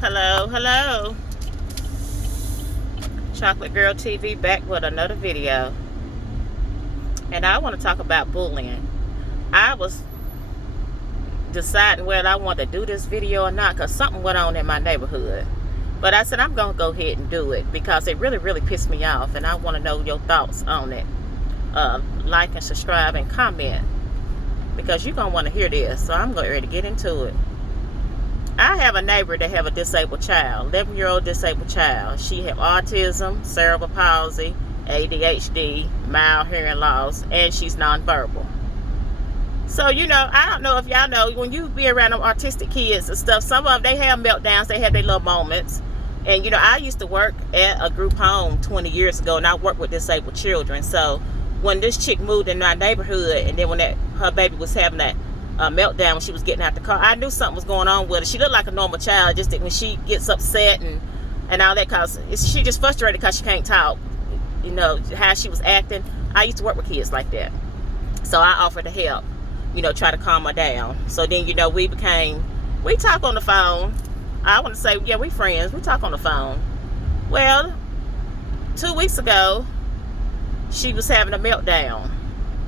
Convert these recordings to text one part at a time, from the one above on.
Hello, hello. Chocolate Girl TV back with another video. And I want to talk about bullying. I was deciding whether I want to do this video or not because something went on in my neighborhood. But I said I'm going to go ahead and do it because it really, really pissed me off. And I want to know your thoughts on it. Like and subscribe and comment because you're going to want to hear this. So I'm ready to get into it. I have a neighbor that have a disabled child, 11-year-old disabled child. She have autism, cerebral palsy, ADHD, mild hearing loss, and she's nonverbal. So, I don't know if y'all know, when you be around them autistic kids and stuff, some of them, they have meltdowns, they have their little moments. And, I used to work at a group home 20 years ago, and I worked with disabled children. So, when this chick moved in my neighborhood, and then when her baby was having that meltdown when she was getting out the car, I knew something was going on with her. She looked like a normal child, just that when she gets upset and all that, cause she just frustrated because she can't talk. How she was acting. I used to work with kids like that, so I offered to help. Try to calm her down. So then we talk on the phone. I want to say, yeah, we friends. We talk on the phone. Well, 2 weeks ago, she was having a meltdown,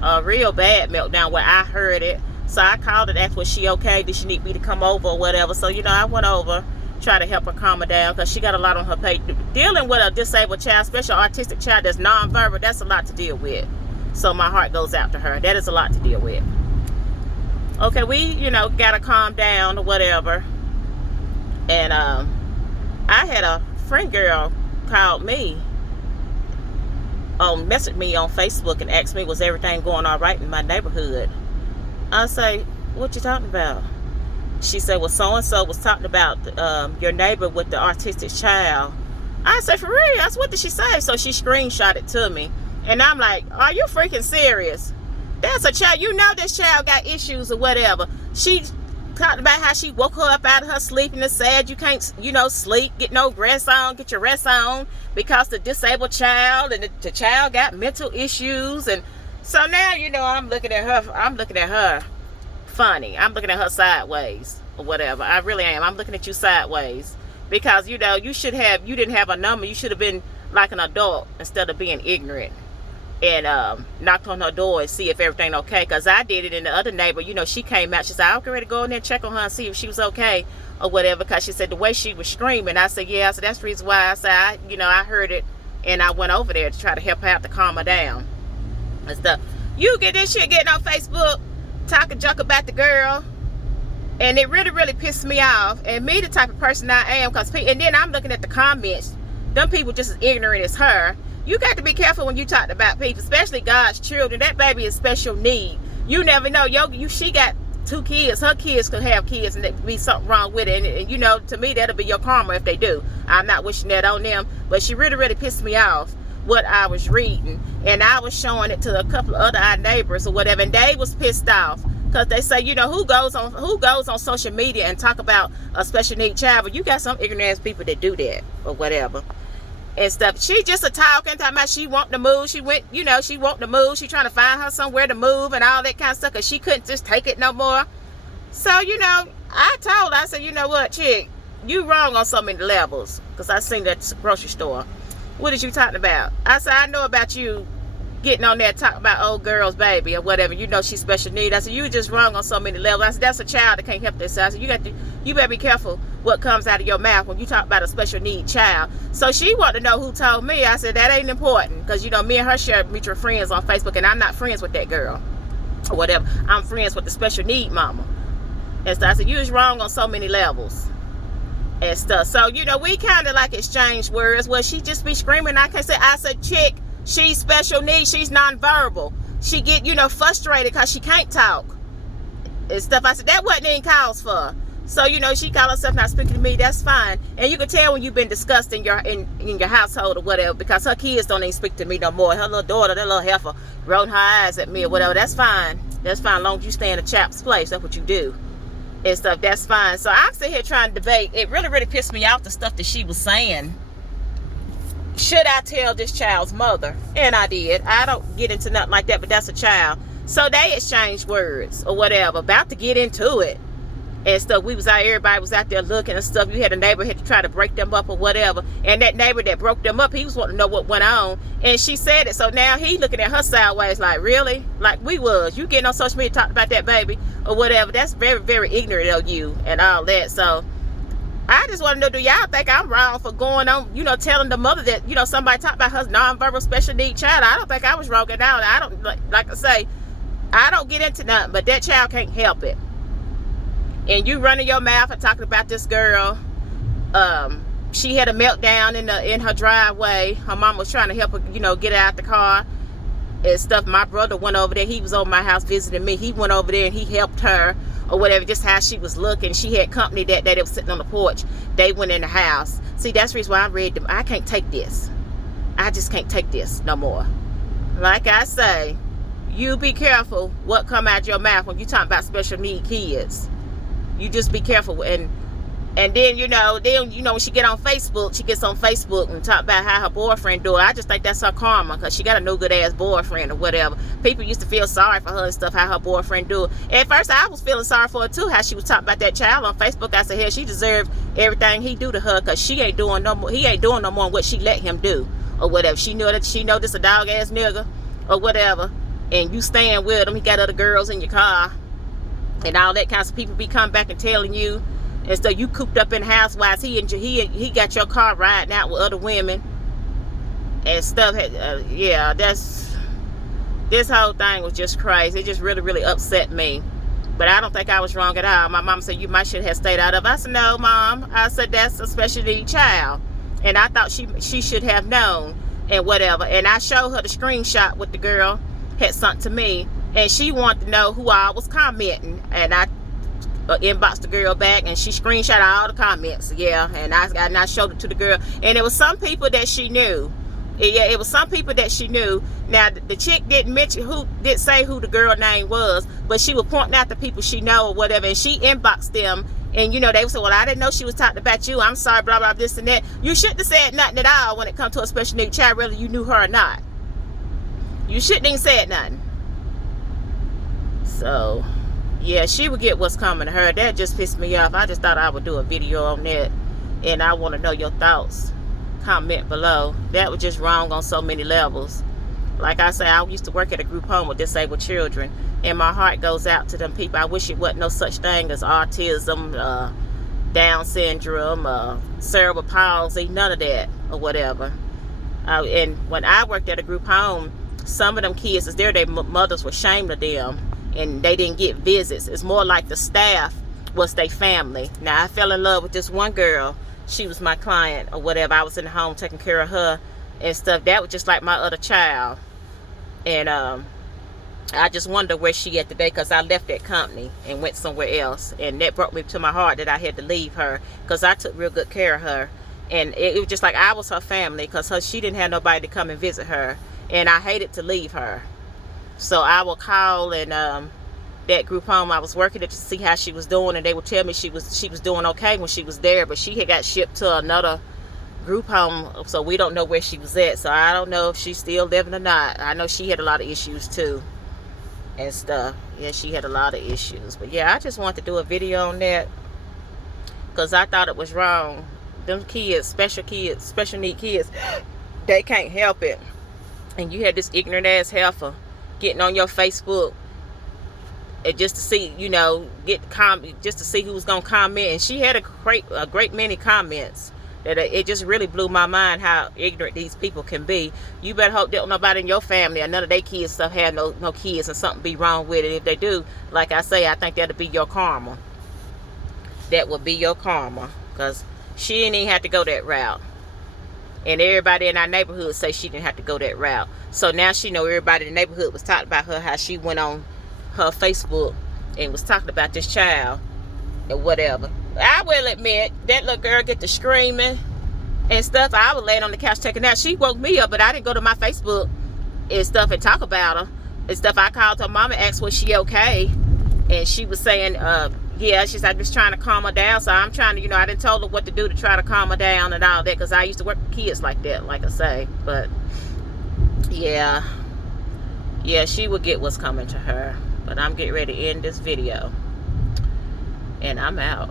a real bad meltdown where I heard it. So I called and asked, was she okay? Did she need me to come over or whatever? So, I went over, try to help her calm her down because she got a lot on her plate. Dealing with a disabled child, especially an autistic child that's nonverbal, that's a lot to deal with. So my heart goes out to her. That is a lot to deal with. Okay, we, got to calm down or whatever. And I had a friend girl called me, messaged me on Facebook and asked me, was everything going all right in my neighborhood? I say, what you talking about? She said, well, so-and-so was talking about your neighbor with the autistic child. I said, for real? That's what did she say? So she screenshot it to me. And I'm like, are you freaking serious? That's a child. This child got issues or whatever. She talked about how she woke her up out of her sleep and said you can't, sleep, get no rest on, get your rest on because the disabled child and the child got mental issues. And so now, I'm looking at her funny. I'm looking at her sideways or whatever. I really am. I'm looking at you sideways because, you didn't have a number. You should have been like an adult instead of being ignorant and knocked on her door and see if everything okay. Because I did it, and the other neighbor, she came out. She said, I'll get ready to go in there and check on her and see if she was okay or whatever, because she said the way she was screaming. I said, yeah. So that's the reason why I said, I heard it, and I went over there to try to help her out to calm her down and stuff. You get this shit getting on Facebook talking junk about the girl, and it really, really pissed me off. And me, the type of person I am, and then I'm looking at the comments. Them people just as ignorant as her. You got to be careful when you talk about people, especially God's children. That baby is special need. You never know. She got 2 kids. Her kids could have kids and there could be something wrong with it. And to me, that'll be your karma if they do. I'm not wishing that on them, but she really, really pissed me off what I was reading, and I was showing it to a couple of other neighbors or whatever, and they was pissed off because they say, who goes on social media and talk about a special need child? But you got some ignorant ass people that do that or whatever and stuff. She just talking about she want to move. She went, she want to move. She trying to find her somewhere to move and all that kind of stuff because she couldn't just take it no more. So I told her, I said, you know what, chick, you wrong on so many levels, because I seen that grocery store. What is you talking about? I said, I know about you getting on there talking about old girl's baby or whatever. She's special need. I said, you just wrong on so many levels. I said, that's a child that can't help themselves. I said, you better be careful what comes out of your mouth when you talk about a special need child. So she wanted to know who told me. I said, that ain't important, because me and her share mutual friends on Facebook, and I'm not friends with that girl or whatever. I'm friends with the special need mama. And so I said, you was wrong on so many levels and stuff. So, we kind of like exchange words. Well, she just be screaming. I said, chick, she's special needs. She's nonverbal. She get, frustrated because she can't talk and stuff. I said, that wasn't even cause for. So, she called herself not speaking to me. That's fine. And you can tell when you've been discussed in your household or whatever, because her kids don't even speak to me no more. Her little daughter, that little heifer, rolling her eyes at me or whatever. That's fine. That's fine. As long as you stay in a chap's place, that's what you do. And stuff, that's fine. So I'm sitting here trying to debate. It really, really pissed me off, the stuff that she was saying. Should I tell this child's mother? And I did. I don't get into nothing like that, but that's a child. So they exchanged words or whatever, about to get into it. and stuff. We was out, everybody was out there looking and stuff. You had a neighbor had to try to break them up or whatever, and that neighbor that broke them up, he was wanting to know what went on, and she said it. So now he looking at her sideways like, really? Like we was, you getting on social media talking about that baby or whatever? That's very, very ignorant of you and all that. So I just want to know, do y'all think I'm wrong for going on, you know, telling the mother that, you know, somebody talked about her nonverbal special need child? I don't think I was wrong at all. I don't, like I say, I don't get into nothing, but that child can't help it. And you running your mouth and talking about this girl. She had a meltdown in her driveway. Her mom was trying to help her, you know, get out the car and stuff. My brother went over there. He was over my house visiting me. He went over there and he helped her or whatever, just how she was looking. She had company that day. They was sitting on the porch. They went in the house. See, that's the reason why I read them. I can't take this. I just can't take this no more. Like I say, you be careful what come out your mouth when you talk about special need kids. You just be careful. And then, you know, when she get on Facebook, she gets on Facebook and talk about how her boyfriend do it. I just think that's her karma, because she got a no good ass boyfriend or whatever. People used to feel sorry for her and stuff, how her boyfriend do it. At first, I was feeling sorry for her too, how she was talking about that child on Facebook. I said, hell, she deserved everything he do to her, because she ain't doing no more. He ain't doing no more than what she let him do or whatever. She know this a dog ass nigga or whatever, and you staying with him. He got other girls in your car and all that kind of people be coming back and telling you. And so you cooped up in the house while he got your car riding out with other women and stuff. Yeah, this whole thing was just crazy. It just really, really upset me. But I don't think I was wrong at all. My mom said, you might should have stayed out of it. I said, no, Mom. I said, that's a special needs child. And I thought she should have known and whatever. And I showed her the screenshot with the girl had sent to me. And she wanted to know who I was commenting. And I inboxed the girl back, and she screenshot all the comments. Yeah, and I showed it to the girl. And it was some people that she knew. Yeah, it was some people that she knew. Now, the chick didn't say who the girl name was, but she was pointing out the people she know or whatever. And she inboxed them. And, you know, they would say, well, I didn't know she was talking about you. I'm sorry, blah, blah, this and that. You shouldn't have said nothing at all when it comes to a special needs child, whether you knew her or not. You shouldn't even said nothing. So, yeah, she would get what's coming to her. That just pissed me off. I just thought I would do a video on that. And I want to know your thoughts. Comment below. That was just wrong on so many levels. Like I say, I used to work at a group home with disabled children. And my heart goes out to them people. I wish it wasn't no such thing as autism, Down syndrome, cerebral palsy, none of that or whatever. And when I worked at a group home, some of them kids, their mothers were ashamed of them. And they didn't get visits. It's more like the staff was their family. Now, I fell in love with this one girl. She was my client or whatever. I was in the home taking care of her and stuff. That was just like my other child. And I just wonder where she at today, because I left that company and went somewhere else. And that brought me to my heart that I had to leave her, because I took real good care of her. And it was just like I was her family, because she didn't have nobody to come and visit her. And I hated to leave her. So I will call and that group home I was working at to see how she was doing, and they would tell me she was doing okay when she was there, but she had got shipped to another group home, so we don't know where she was at. So I don't know if she's still living or not. I know she had a lot of issues too and stuff. Yeah, she had a lot of issues. But yeah, I just wanted to do a video on that, because I thought it was wrong. Them kids, special need kids, they can't help it. And you had this ignorant ass heifer getting on your Facebook and just to see, you know, just to see who was gonna comment. And she had a great many comments that it just really blew my mind how ignorant these people can be. You better hope that nobody in your family or none of their kids stuff have no kids and something be wrong with it. If they do, like I say, I think that'll be your karma. That will be your karma, because she didn't even have to go that route. And everybody in our neighborhood say she didn't have to go that route. So now she know everybody in the neighborhood was talking about her, how she went on her Facebook and was talking about this child and whatever. I will admit, that little girl get to screaming and stuff. I was laying on the couch taking out. She woke me up, but I didn't go to my Facebook and stuff and talk about her and stuff. I called her mama, asked was she okay, and she was saying, yeah, she's like, just trying to calm her down. So I'm trying to, you know, I didn't told her what to do to try to calm her down and all that, because I used to work with kids like that, like I say. But yeah, she will get what's coming to her. But I'm getting ready to end this video. And I'm out.